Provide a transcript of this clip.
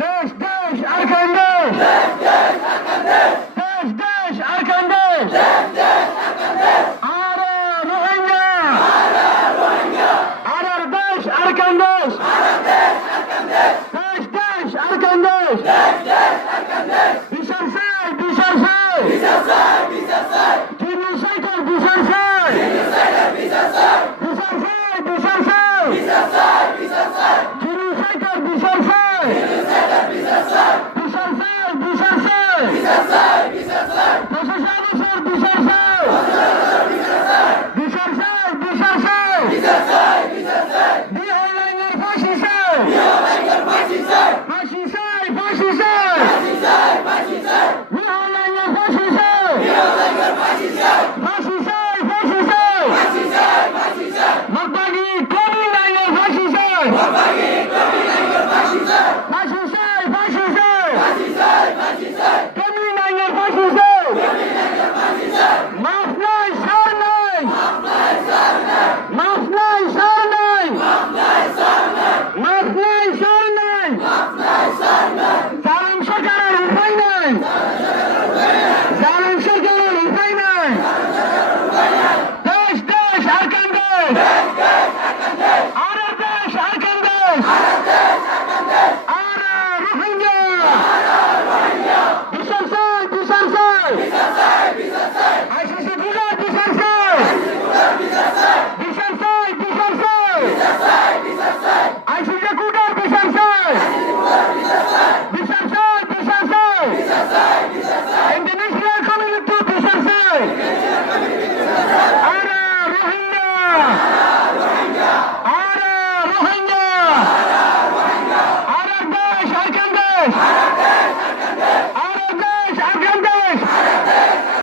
দেশ দেশ আরকান দেশ, দেশ দেশ আরকান দেশ, আরে রোহিঙ্গা, আরে দেশ আরকান দেশ, দেশ দেশ আরকান দেশ, বিচার চাই, বিচার চাই, জিনিস সাইকেল বিচার চাই, বিচার চাই, বিচার চাই, জিনিস সাইকেল বিচার চাই, বিচার চাই, বিচার চাই, প্রশাসন বিচার চাই, বিচার চাই, বিচার চাই, বিহার ফাঁসি চাই, ফাঁসি চাই, ফাঁসি চাই, বিহার ফাঁসি চাই, ফাঁসি চাই, ফাঁসি চাই, মাতবাগি কবি লাইনের ফাঁসি চাই, ফাঁসি চাই, ফাঁসি চাই, কবি লাইনের ফাঁসি চাই, মাফ নাই, সার নাই, মাফ নাই, সার নাই, মাফ নাই, সার নাই, জালিম সরকারের উপায় নাই, জালিম সরকারের উপায় নাই, দেশ দেশ আরকান দেশ, আরে দেশ আরকান দেশ, আরে রোহিঙ্গা, বিচার চাই, বিচার চাই, আইসিসি গুলার বিচার চাই, বিচার চাই, বিচার চাই, আইসিসি গুলার বিচার চাই, বিচার চাই, বিচার চাই, ইন্টারন্যাশনাল কমিউনিটি বিচার চাই, আরে রোহিঙ্গা, আরে রোহিঙ্গা, আরে দেশ আরকান দেশ।